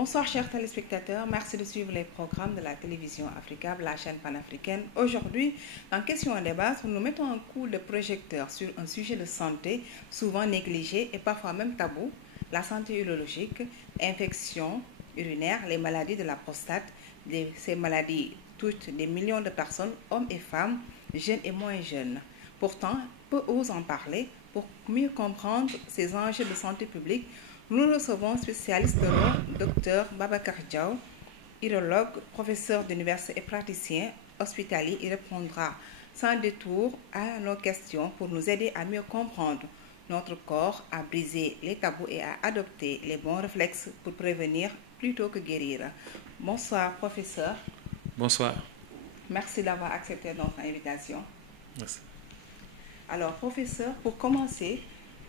Bonsoir chers téléspectateurs, merci de suivre les programmes de la télévision Africa, la chaîne panafricaine. Aujourd'hui, dans Question à débattre, nous mettons un coup de projecteur sur un sujet de santé souvent négligé et parfois même tabou, la santé urologique, infections urinaires, les maladies de la prostate. Ces maladies touchent des millions de personnes, hommes et femmes, jeunes et moins jeunes. Pourtant, peu osent en parler. Pour mieux comprendre ces enjeux de santé publique, nous recevons spécialiste de l'eau, Dr Babacar Diaw, urologue, professeur d'université et praticien hospitalier. Il répondra sans détour à nos questions pour nous aider à mieux comprendre notre corps, à briser les tabous et à adopter les bons réflexes pour prévenir plutôt que guérir. Bonsoir, professeur. Bonsoir. Merci d'avoir accepté notre invitation. Merci. Alors, professeur, pour commencer,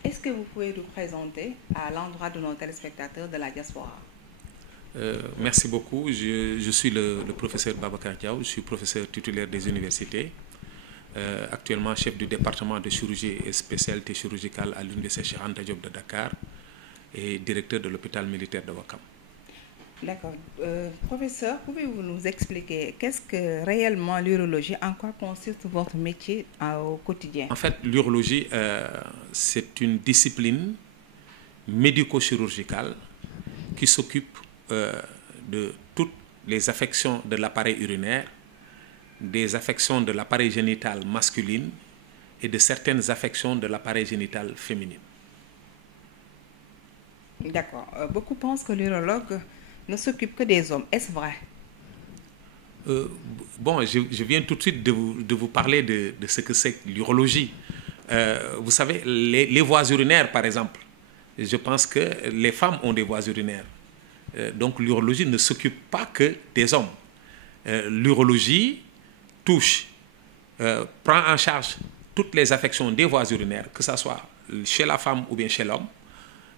est-ce que vous pouvez nous présenter à l'endroit de nos téléspectateurs de la diaspora? Merci beaucoup. Je suis le professeur Babacar Diaw, je suis professeur titulaire des universités, actuellement chef du département de chirurgie et spécialité chirurgicale à l'université Cheikh Anta Diop de Dakar et directeur de l'hôpital militaire de Ouakam. D'accord. Professeur, pouvez-vous nous expliquer qu'est-ce que réellement l'urologie, en quoi consiste votre métier au quotidien? En fait, l'urologie, c'est une discipline médico-chirurgicale qui s'occupe de toutes les affections de l'appareil urinaire, des affections de l'appareil génital masculin et de certaines affections de l'appareil génital féminin. D'accord. Beaucoup pensent que l'urologue ne s'occupe que des hommes. Est-ce vrai? Bon, je viens tout de suite de vous parler de ce que c'est l'urologie. Vous savez, les voies urinaires, par exemple, je pense que les femmes ont des voies urinaires. Donc l'urologie ne s'occupe pas que des hommes. L'urologie touche, prend en charge toutes les affections des voies urinaires, que ce soit chez la femme ou bien chez l'homme.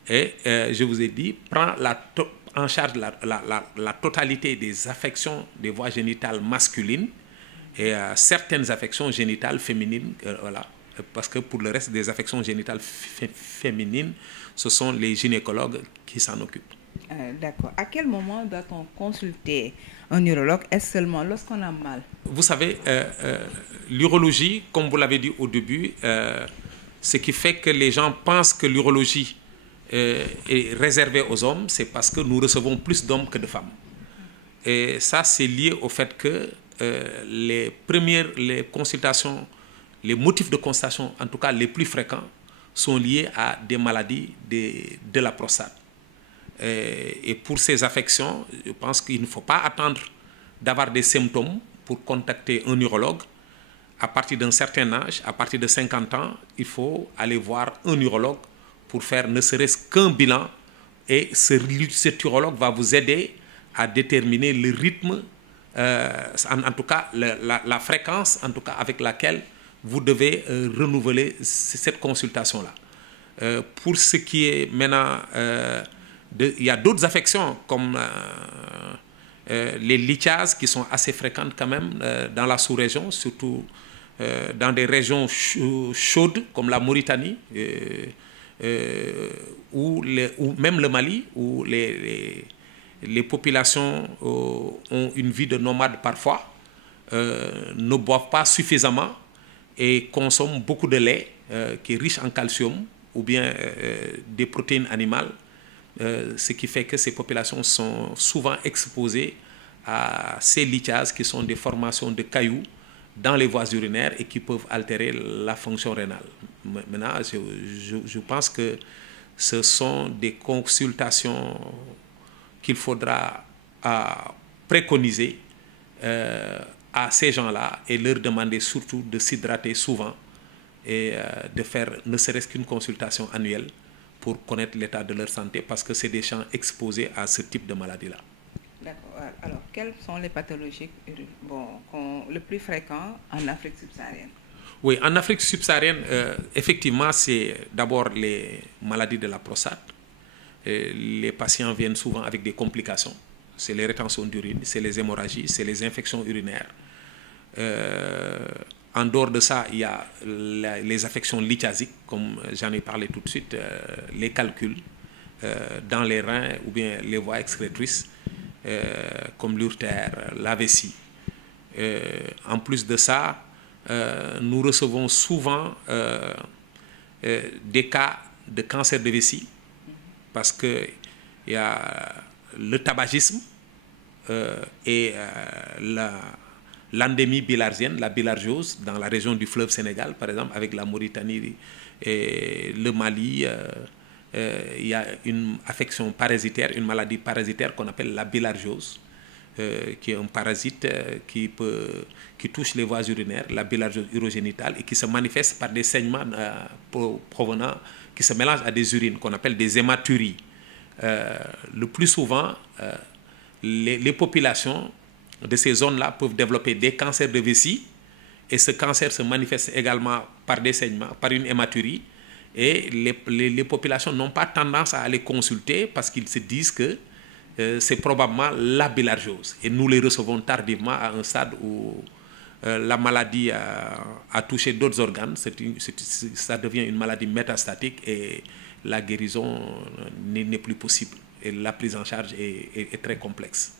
Et je vous ai dit, prend en charge la totalité des affections des voies génitales masculines et certaines affections génitales féminines. Voilà. Parce que pour le reste des affections génitales féminines, ce sont les gynécologues qui s'en occupent. D'accord. À quel moment doit-on consulter un urologue? Est-ce seulement lorsqu'on a mal? Vous savez, l'urologie, comme vous l'avez dit au début, ce qui fait que les gens pensent que l'urologie est réservée aux hommes, c'est parce que nous recevons plus d'hommes que de femmes. Et ça, c'est lié au fait que les consultations, les motifs de consultation, en tout cas les plus fréquents, sont liés à des maladies de la prostate. Et pour ces affections, je pense qu'il ne faut pas attendre d'avoir des symptômes pour contacter un urologue. À partir d'un certain âge, à partir de 50 ans, il faut aller voir un urologue pour faire ne serait-ce qu'un bilan. Et cet urologue va vous aider à déterminer le rythme, en tout cas la fréquence en tout cas, avec laquelle vous devez renouveler cette consultation-là. Pour ce qui est maintenant... il y a d'autres affections comme les lithiases qui sont assez fréquentes quand même dans la sous-région, surtout dans des régions chaudes comme la Mauritanie ou même le Mali, où les populations ont une vie de nomade parfois, ne boivent pas suffisamment et consomment beaucoup de lait qui est riche en calcium ou bien des protéines animales. Ce qui fait que ces populations sont souvent exposées à ces lithiases qui sont des formations de cailloux dans les voies urinaires et qui peuvent altérer la fonction rénale. Maintenant, je pense que ce sont des consultations qu'il faudra préconiser à ces gens-là et leur demander surtout de s'hydrater souvent et de faire ne serait-ce qu'une consultation annuelle pour connaître l'état de leur santé, parce que c'est des gens exposés à ce type de maladie-là. D'accord. Alors, quelles sont les pathologies le plus fréquentes en Afrique subsaharienne? Oui, en Afrique subsaharienne, effectivement, c'est d'abord les maladies de la prostate. Les patients viennent souvent avec des complications. C'est les rétentions d'urine, c'est les hémorragies, c'est les infections urinaires. En dehors de ça, il y a les affections lithiasiques, comme j'en ai parlé tout de suite, les calculs, dans les reins ou bien les voies excrétrices, comme l'urtère, la vessie. En plus de ça, nous recevons souvent des cas de cancer de vessie parce qu'il y a le tabagisme et l'endémie bilharzienne, la bilharziose, dans la région du fleuve Sénégal, par exemple, avec la Mauritanie et le Mali. Il y a une affection parasitaire, une maladie parasitaire qu'on appelle la bilharziose, qui est un parasite qui touche les voies urinaires, la bilharziose urogénitale, et qui se manifeste par des saignements provenant, qui se mélangent à des urines, qu'on appelle des hématuries. Le plus souvent, les populations de ces zones-là peuvent développer des cancers de vessie, et ce cancer se manifeste également par des saignements, par une hématurie, et les populations n'ont pas tendance à aller consulter parce qu'ils se disent que c'est probablement la bilharziose. Et nous les recevons tardivement à un stade où la maladie a touché d'autres organes. Ça devient une maladie métastatique et la guérison n'est plus possible. Et la prise en charge est très complexe.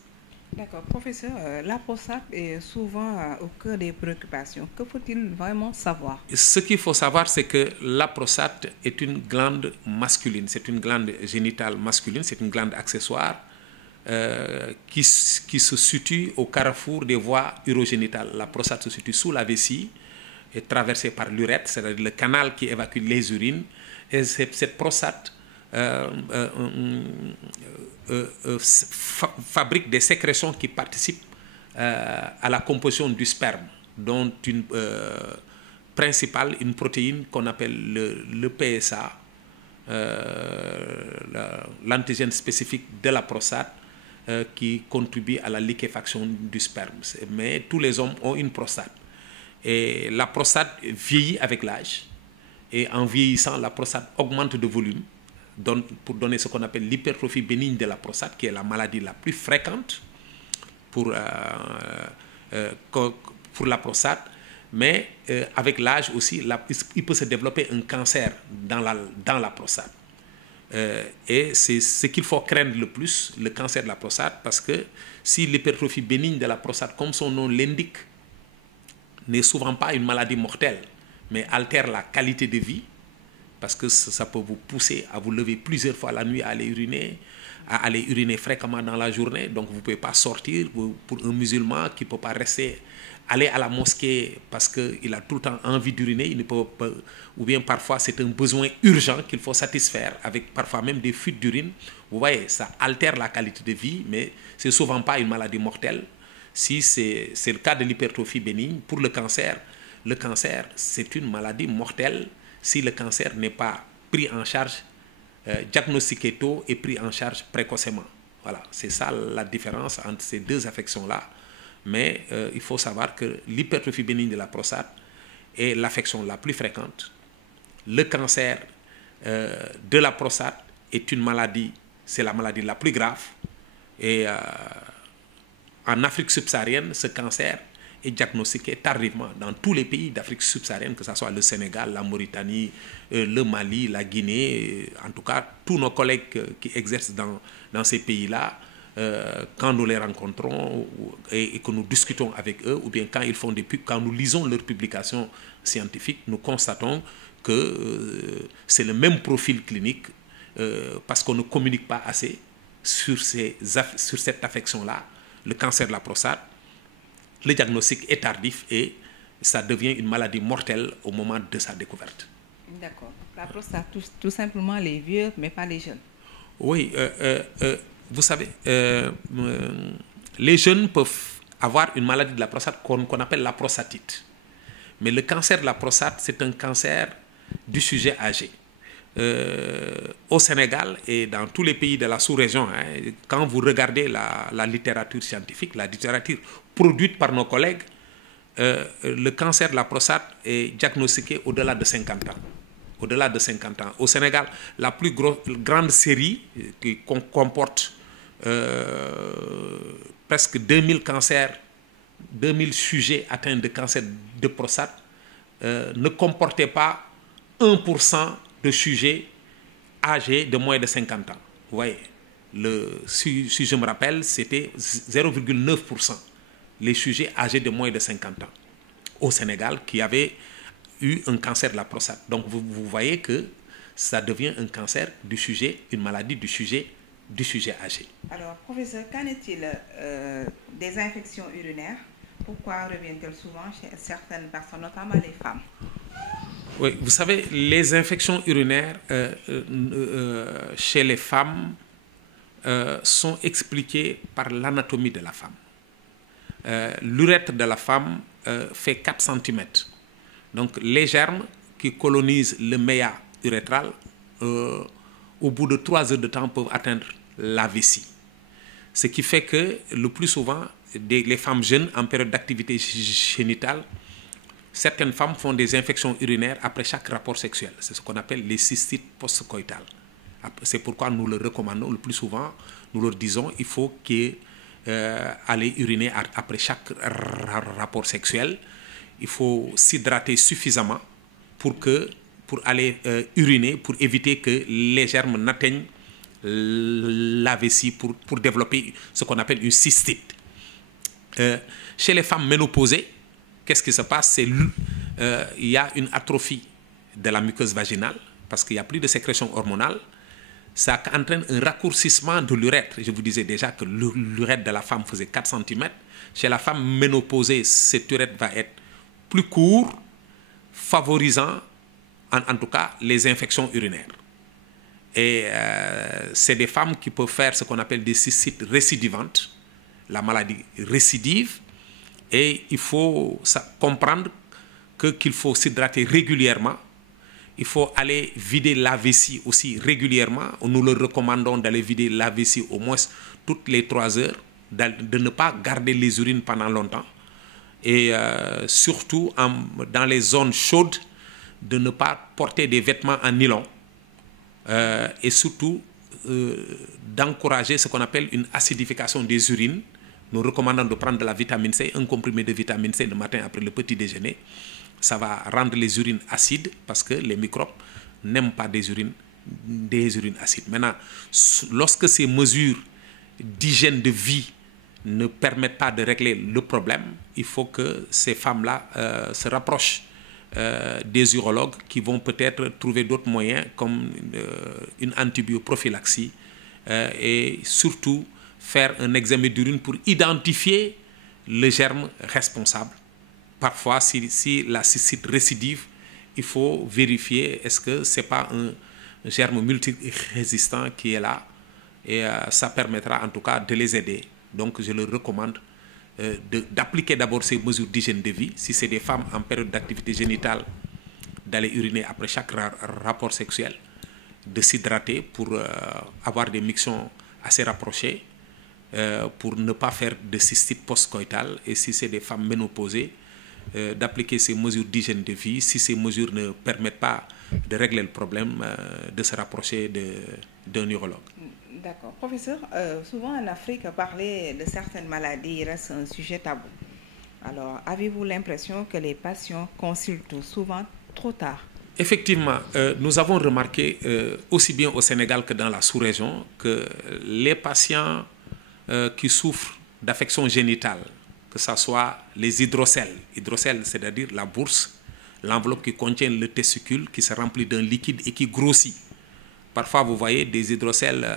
D'accord. Professeur, la prostate est souvent au cœur des préoccupations. Que faut-il vraiment savoir? Ce qu'il faut savoir, c'est que la prostate est une glande masculine. C'est une glande génitale masculine, c'est une glande accessoire qui se situe au carrefour des voies urogénitales. La prostate se situe sous la vessie, est traversée par l'urètre, c'est-à-dire le canal qui évacue les urines. Et cette prostate fabrique des sécrétions qui participent à la composition du sperme, dont une principale, une protéine qu'on appelle le PSA, l'antigène spécifique de la prostate, qui contribue à la liquéfaction du sperme. Mais tous les hommes ont une prostate. Et la prostate vieillit avec l'âge. Et en vieillissant, la prostate augmente de volume pour donner ce qu'on appelle l'hypertrophie bénigne de la prostate, qui est la maladie la plus fréquente pour la prostate. Mais avec l'âge aussi, il peut se développer un cancer dans la prostate. Et c'est ce qu'il faut craindre le plus, le cancer de la prostate, parce que si l'hypertrophie bénigne de la prostate, comme son nom l'indique, n'est souvent pas une maladie mortelle, mais altère la qualité de vie, parce que ça peut vous pousser à vous lever plusieurs fois la nuit à aller uriner fréquemment dans la journée. Donc vous ne pouvez pas sortir. Pour un musulman qui ne peut pas aller à la mosquée parce qu'il a tout le temps envie d'uriner, il ne peut pas, ou bien parfois c'est un besoin urgent qu'il faut satisfaire, avec parfois même des fuites d'urine. Vous voyez, ça altère la qualité de vie, mais ce n'est souvent pas une maladie mortelle. Si c'est le cas de l'hypertrophie bénigne, pour le cancer, c'est une maladie mortelle si le cancer n'est pas pris en charge, diagnostiqué tôt et pris en charge précocement. Voilà, c'est ça la différence entre ces deux affections-là. Mais il faut savoir que l'hypertrophie bénigne de la prostate est l'affection la plus fréquente. Le cancer de la prostate est une maladie, c'est la maladie la plus grave. Et en Afrique subsaharienne, ce cancer est diagnostiqué tardivement dans tous les pays d'Afrique subsaharienne, que ce soit le Sénégal, la Mauritanie, le Mali, la Guinée, en tout cas tous nos collègues qui exercent dans ces pays-là, quand nous les rencontrons et que nous discutons avec eux, ou bien quand nous lisons leurs publications scientifiques, nous constatons que c'est le même profil clinique parce qu'on ne communique pas assez sur cette affection-là, le cancer de la prostate. Le diagnostic est tardif et ça devient une maladie mortelle au moment de sa découverte. D'accord. La prostate touche tout simplement les vieux, mais pas les jeunes. Oui, vous savez, les jeunes peuvent avoir une maladie de la prostate qu'on appelle la prostatite. Mais le cancer de la prostate, c'est un cancer du sujet âgé. Au Sénégal et dans tous les pays de la sous-région, quand vous regardez la littérature scientifique, la littérature produite par nos collègues, le cancer de la prostate est diagnostiqué au-delà de 50 ans. Au-delà de 50 ans. Au Sénégal, la plus grande série qui comporte presque 2000 cancers, 2000 sujets atteints de cancer de prostate, ne comportait pas 1% de sujets âgés de moins de 50 ans. vous voyez, si je me rappelle, c'était 0,9% les sujets âgés de moins de 50 ans au Sénégal qui avaient eu un cancer de la prostate. Donc vous voyez que ça devient un cancer du sujet, une maladie du sujet âgé. Alors, professeur, qu'en est-il des infections urinaires? Pourquoi reviennent-elles souvent chez certaines personnes, notamment les femmes? Oui, vous savez, les infections urinaires chez les femmes sont expliquées par l'anatomie de la femme. L'urètre de la femme fait 4 cm. Donc, les germes qui colonisent le méa urétral, au bout de 3 heures de temps, peuvent atteindre la vessie. Ce qui fait que, le plus souvent, les femmes jeunes en période d'activité génitale, certaines femmes font des infections urinaires après chaque rapport sexuel. C'est ce qu'on appelle les cystites postcoïtales. C'est pourquoi nous le recommandons le plus souvent. Nous leur disons il faut aller uriner après chaque rapport sexuel. Il faut s'hydrater suffisamment pour aller uriner, pour éviter que les germes n'atteignent la vessie pour développer ce qu'on appelle une cystite. Chez les femmes ménopausées, qu'est-ce qui se passe? Il y a une atrophie de la muqueuse vaginale parce qu'il n'y a plus de sécrétion hormonale. Ça entraîne un raccourcissement de l'urètre. Je vous disais déjà que l'urètre de la femme faisait 4 cm. Chez la femme ménopausée, cet urètre va être plus court, favorisant en tout cas les infections urinaires. Et c'est des femmes qui peuvent faire ce qu'on appelle des cystites récidivantes, la maladie récidive, et il faut comprendre qu'il faut s'hydrater régulièrement. Il faut aller vider la vessie aussi régulièrement. Nous leur recommandons d'aller vider la vessie au moins toutes les 3 heures, de ne pas garder les urines pendant longtemps. Et surtout, dans les zones chaudes, de ne pas porter des vêtements en nylon. Et surtout, d'encourager ce qu'on appelle une acidification des urines. Nous recommandons de prendre de la vitamine C, un comprimé de vitamine C le matin après le petit déjeuner. Ça va rendre les urines acides parce que les microbes n'aiment pas des urines acides. Maintenant, lorsque ces mesures d'hygiène de vie ne permettent pas de régler le problème, il faut que ces femmes-là se rapprochent des urologues qui vont peut-être trouver d'autres moyens comme une antibioprophylaxie et surtout faire un examen d'urine pour identifier le germe responsable. Parfois, si la cystite récidive, il faut vérifier est-ce que ce n'est pas un germe multirésistant qui est là. Et ça permettra en tout cas de les aider. Donc, je leur recommande d'appliquer d'abord ces mesures d'hygiène de vie. Si c'est des femmes en période d'activité génitale, d'aller uriner après chaque rapport sexuel, de s'hydrater pour avoir des mictions assez rapprochées, pour ne pas faire de cystite postcoïtale. Et si c'est des femmes ménopausées, d'appliquer ces mesures d'hygiène de vie. Si ces mesures ne permettent pas de régler le problème, de se rapprocher d'un urologue. D'accord. Professeur, souvent en Afrique, parler de certaines maladies reste un sujet tabou. Alors, avez-vous l'impression que les patients consultent souvent trop tard? Effectivement, nous avons remarqué, aussi bien au Sénégal que dans la sous-région, que les patients qui souffrent d'affections génitales, que ce soit les hydrocèles, c'est-à-dire la bourse, l'enveloppe qui contient le testicule qui se remplit d'un liquide et qui grossit. Parfois, vous voyez des hydrocèles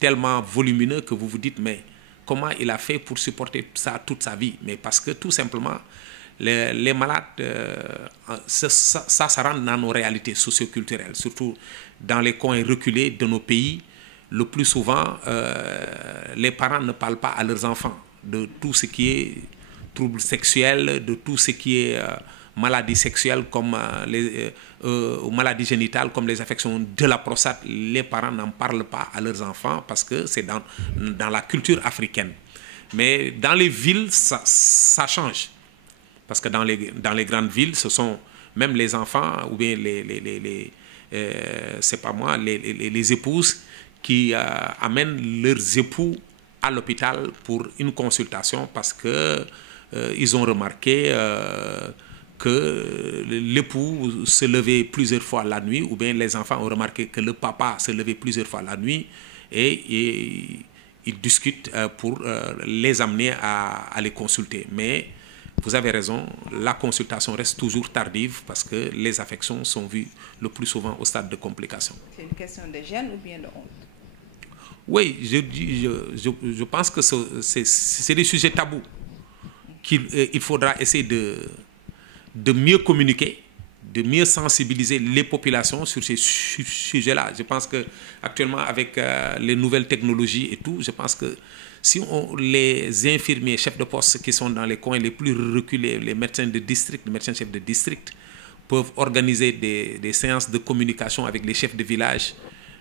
tellement volumineux que vous vous dites, mais comment il a fait pour supporter ça toute sa vie? Mais parce que tout simplement, les malades, ça rentre dans nos réalités socioculturelles, surtout dans les coins reculés de nos pays. Le plus souvent, les parents ne parlent pas à leurs enfants de tout ce qui est troubles sexuels, de tout ce qui est maladies sexuelles comme maladies génitales comme les affections de la prostate. Les parents n'en parlent pas à leurs enfants parce que c'est dans la culture africaine. Mais dans les villes, ça change. Parce que dans les grandes villes, ce sont même les enfants ou bien c'est pas moi, les épouses qui amènent leurs époux à l'hôpital pour une consultation parce que ils ont remarqué que l'époux se levait plusieurs fois la nuit, ou bien les enfants ont remarqué que le papa se levait plusieurs fois la nuit, et ils discutent pour les amener à les consulter. Mais vous avez raison, la consultation reste toujours tardive parce que les affections sont vues le plus souvent au stade de complication. C'est une question de gêne ou bien de honte? Oui, je pense que c'est des sujets tabous qu'il faudra essayer de mieux communiquer, de mieux sensibiliser les populations sur ces sujets-là. Je pense qu'actuellement, avec les nouvelles technologies et tout, je pense que si les infirmiers, chefs de poste qui sont dans les coins les plus reculés, les médecins de district, les médecins chefs de district, peuvent organiser des séances de communication avec les chefs de village,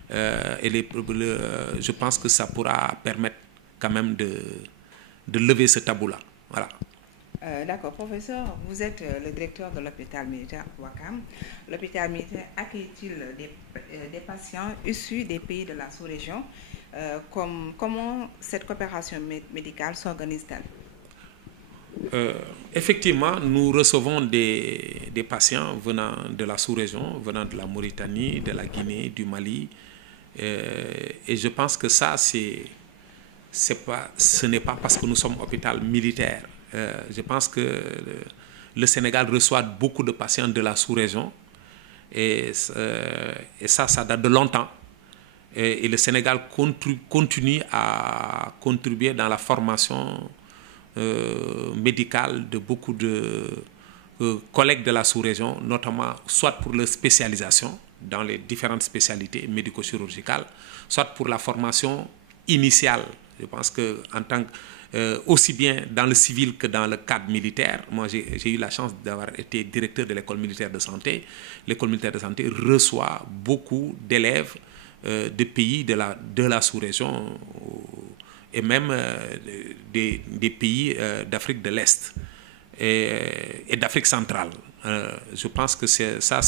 je pense que ça pourra permettre quand même de lever ce tabou-là. Voilà. D'accord, professeur, vous êtes le directeur de l'hôpital militaire Ouakam. L'hôpital militaire accueille-t-il des patients issus des pays de la sous-région? Comment cette coopération médicale s'organise-t-elle? Effectivement, nous recevons des patients venant de la sous-région, venant de la Mauritanie, de la Guinée, du Mali. Et je pense que ça, ce n'est pas parce que nous sommes hôpital militaire. Je pense que le Sénégal reçoit beaucoup de patients de la sous-région et ça date de longtemps. Et le Sénégal continue à contribuer dans la formation médicale de beaucoup de collègues de la sous-région, notamment soit pour leur spécialisation dans les différentes spécialités médico-chirurgicales, soit pour la formation initiale. Je pense que en tant que aussi bien dans le civil que dans le cadre militaire. Moi, j'ai eu la chance d'avoir été directeur de l'école militaire de santé. L'école militaire de santé reçoit beaucoup d'élèves de pays de la sous-région et même des pays d'Afrique de l'Est et d'Afrique centrale. Je pense que ça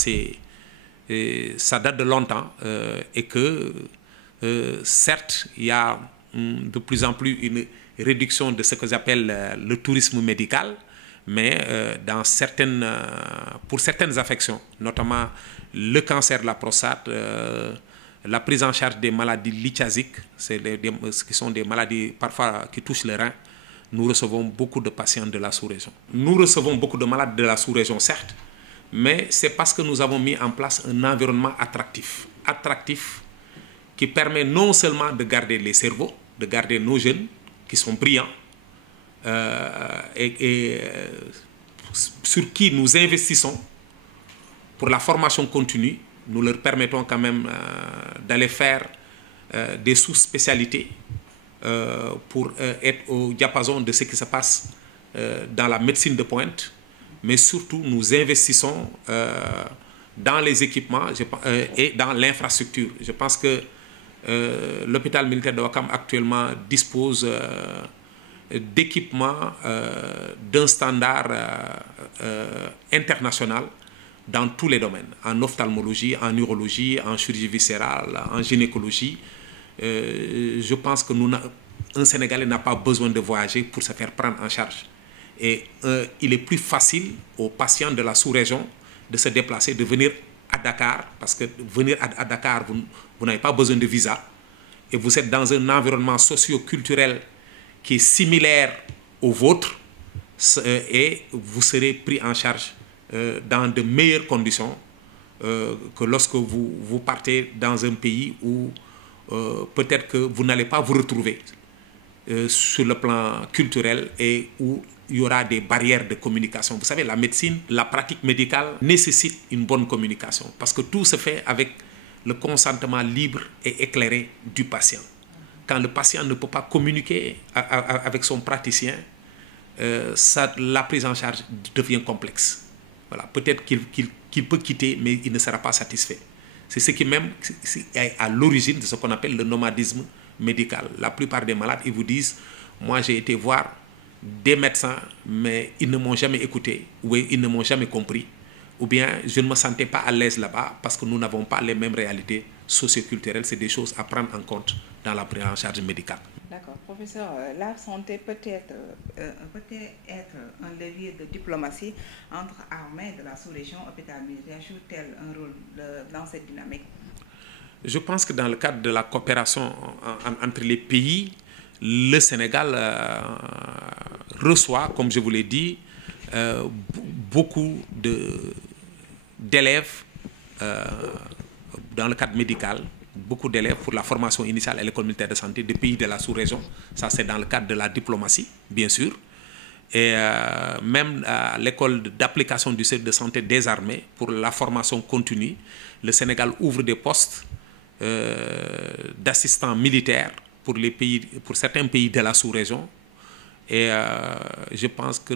date de longtemps et que certes, il y a de plus en plus une réduction de ce que j'appelle le tourisme médical, mais pour certaines affections, notamment le cancer de la prostate, la prise en charge des maladies lithiasiques, qui sont des maladies parfois qui touchent les reins, nous recevons beaucoup de patients de la sous-région. Nous recevons beaucoup de malades de la sous-région, certes, mais c'est parce que nous avons mis en place un environnement attractif qui permet non seulement de garder les cerveaux, de garder nos jeunes qui sont brillants sur qui nous investissons pour la formation continue. Nous leur permettons quand même d'aller faire des sous-spécialités pour être au diapason de ce qui se passe dans la médecine de pointe, mais surtout nous investissons dans les équipements et dans l'infrastructure. Je pense que l'hôpital militaire de Ouakam actuellement dispose d'équipements d'un standard international dans tous les domaines, en ophtalmologie, en urologie, en chirurgie viscérale, en gynécologie. Je pense que un Sénégalais n'a pas besoin de voyager pour se faire prendre en charge. Et il est plus facile aux patients de la sous-région de se déplacer, de venir à Dakar, parce que venir à Dakar, vous n'avez pas besoin de visa, et vous êtes dans un environnement socio-culturel qui est similaire au vôtre, et vous serez pris en charge dans de meilleures conditions que lorsque vous partez dans un pays où peut-être que vous n'allez pas vous retrouver sur le plan culturel et où il y aura des barrières de communication. Vous savez, la médecine, la pratique médicale nécessite une bonne communication parce que tout se fait avec le consentement libre et éclairé du patient. Quand le patient ne peut pas communiquer avec son praticien, la prise en charge devient complexe. Voilà, peut-être qu'il peut quitter, mais il ne sera pas satisfait. C'est ce qui même est à l'origine de ce qu'on appelle le nomadisme médical. La plupart des malades, ils vous disent, moi j'ai été voir des médecins, mais ils ne m'ont jamais écouté, ou ils ne m'ont jamais compris, ou bien je ne me sentais pas à l'aise là-bas parce que nous n'avons pas les mêmes réalités socioculturelles. C'est des choses à prendre en compte dans la prise en charge médicale. D'accord. Professeur, la santé peut être un levier de diplomatie entre armées de la sous-région, hôpital militaire. Joue-t-elle un rôle dans cette dynamique? Je pense que dans le cadre de la coopération entre les pays, le Sénégal reçoit, comme je vous l'ai dit, beaucoup d'élèves dans le cadre médical, beaucoup d'élèves pour la formation initiale à l'école militaire de santé des pays de la sous-région. Ça, c'est dans le cadre de la diplomatie, bien sûr. Et même à l'école d'application du service de santé des armées, pour la formation continue, le Sénégal ouvre des postes d'assistants militaires pour certains pays de la sous-région. Et je pense que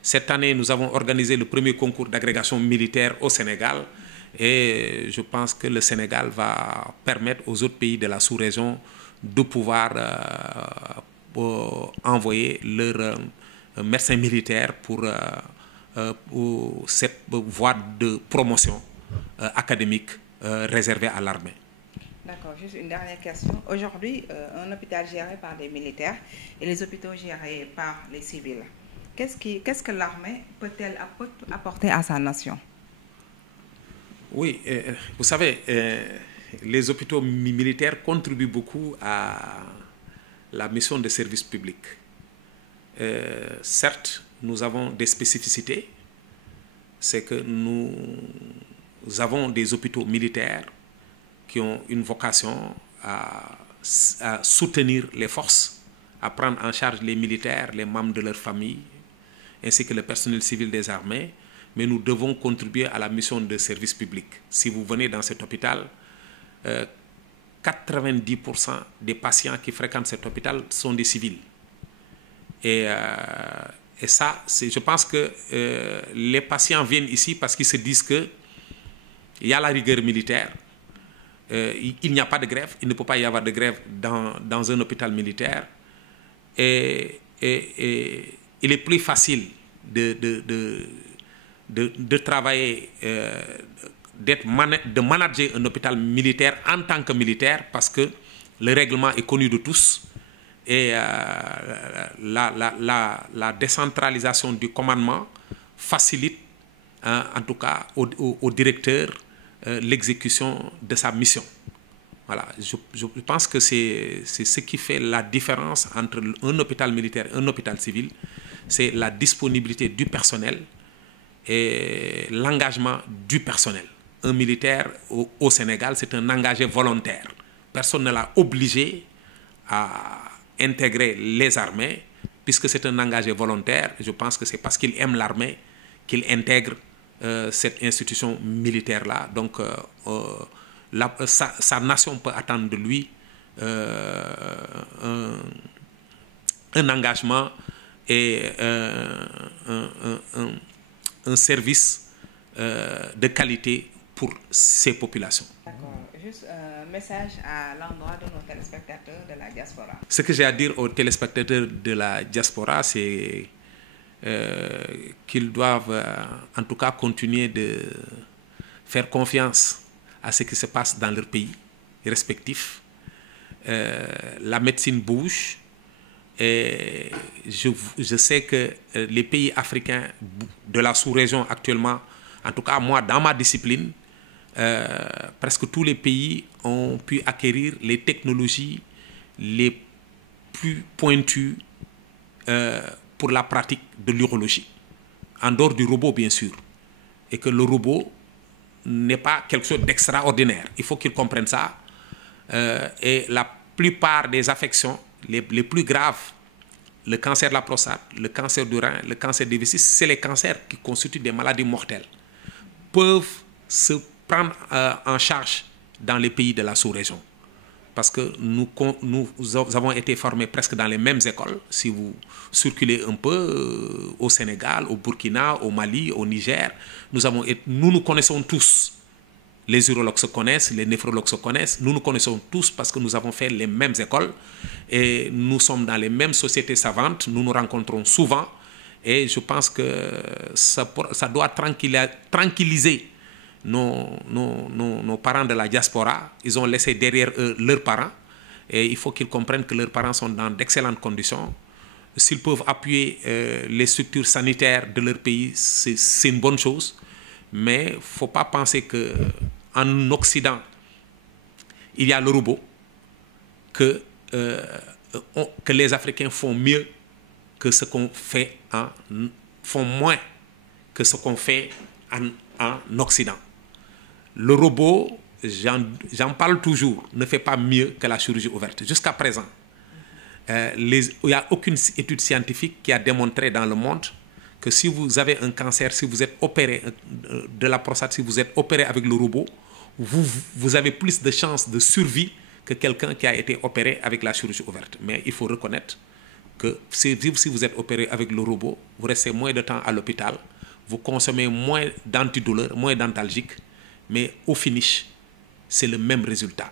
cette année, nous avons organisé le premier concours d'agrégation militaire au Sénégal. Et je pense que le Sénégal va permettre aux autres pays de la sous-région de pouvoir envoyer leurs médecins militaires pour cette voie de promotion académique réservée à l'armée. D'accord, juste une dernière question. Aujourd'hui, un hôpital géré par des militaires et les hôpitaux gérés par les civils, qu'est-ce que l'armée peut-elle apporter à sa nation? Oui, vous savez, les hôpitaux militaires contribuent beaucoup à la mission de service public. Certes, nous avons des spécificités. C'est que nous avons des hôpitaux militaires qui ont une vocation à soutenir les forces, à prendre en charge les militaires, les membres de leur famille, ainsi que le personnel civil des armées. Mais nous devons contribuer à la mission de service public. Si vous venez dans cet hôpital, 90% des patients qui fréquentent cet hôpital sont des civils. Et ça, je pense que les patients viennent ici parce qu'ils se disent qu'il y a la rigueur militaire, il n'y a pas de grève, il ne peut pas y avoir de grève dans un hôpital militaire. Et il est plus facile de travailler, de manager un hôpital militaire en tant que militaire parce que le règlement est connu de tous et la décentralisation du commandement facilite en tout cas au directeur l'exécution de sa mission. Voilà, je pense que c'est ce qui fait la différence entre un hôpital militaire et un hôpital civil, c'est la disponibilité du personnel et l'engagement du personnel. Un militaire au Sénégal, c'est un engagé volontaire. Personne ne l'a obligé à intégrer les armées, puisque c'est un engagé volontaire. Je pense que c'est parce qu'il aime l'armée qu'il intègre cette institution militaire-là. Donc, sa nation peut attendre de lui un engagement et un service de qualité pour ces populations. D'accord. Juste un message à l'endroit de nos téléspectateurs de la diaspora. Ce que j'ai à dire aux téléspectateurs de la diaspora, c'est qu'ils doivent en tout cas continuer de faire confiance à ce qui se passe dans leur pays respectifs. La médecine bouge et je sais que les pays africains de la sous-région actuellement, en tout cas moi dans ma discipline, presque tous les pays ont pu acquérir les technologies les plus pointues pour la pratique de l'urologie, en dehors du robot bien sûr, et que le robot n'est pas quelque chose d'extraordinaire. Il faut qu'ils comprennent ça. Et la plupart des affections les plus graves, le cancer de la prostate, le cancer du rein, le cancer des vessie, c'est les cancers qui constituent des maladies mortelles, peuvent se prendre en charge dans les pays de la sous-région. Parce que nous avons été formés presque dans les mêmes écoles. Si vous circulez un peu au Sénégal, au Burkina, au Mali, au Niger, nous connaissons tous. Les urologues se connaissent, les néphrologues se connaissent. Nous nous connaissons tous parce que nous avons fait les mêmes écoles. Et nous sommes dans les mêmes sociétés savantes. Nous nous rencontrons souvent. Et je pense que ça doit tranquilliser nos parents de la diaspora. Ils ont laissé derrière eux leurs parents et il faut qu'ils comprennent que leurs parents sont dans d'excellentes conditions. S'ils peuvent appuyer les structures sanitaires de leur pays, c'est une bonne chose, mais il ne faut pas penser qu'en Occident, il y a le robot que les Africains font mieux que ce qu'on fait font moins que ce qu'on fait en Occident. Le robot, j'en parle toujours, ne fait pas mieux que la chirurgie ouverte. Jusqu'à présent, il n'y a aucune étude scientifique qui a démontré dans le monde que si vous avez un cancer, si vous êtes opéré de la prostate, si vous êtes opéré avec le robot, vous avez plus de chances de survie que quelqu'un qui a été opéré avec la chirurgie ouverte. Mais il faut reconnaître que si vous êtes opéré avec le robot, vous restez moins de temps à l'hôpital, vous consommez moins d'antidouleurs, moins d'antalgiques, mais au finish, c'est le même résultat.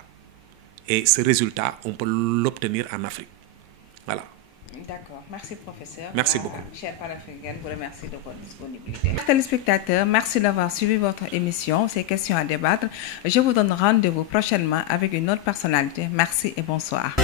Et ce résultat, on peut l'obtenir en Afrique. Voilà. D'accord. Merci, professeur. Merci beaucoup. Chers panafricains, vous remercie de votre disponibilité. Chers téléspectateurs, merci d'avoir suivi votre émission, ces questions à débattre. Je vous donne rendez-vous prochainement avec une autre personnalité. Merci et bonsoir.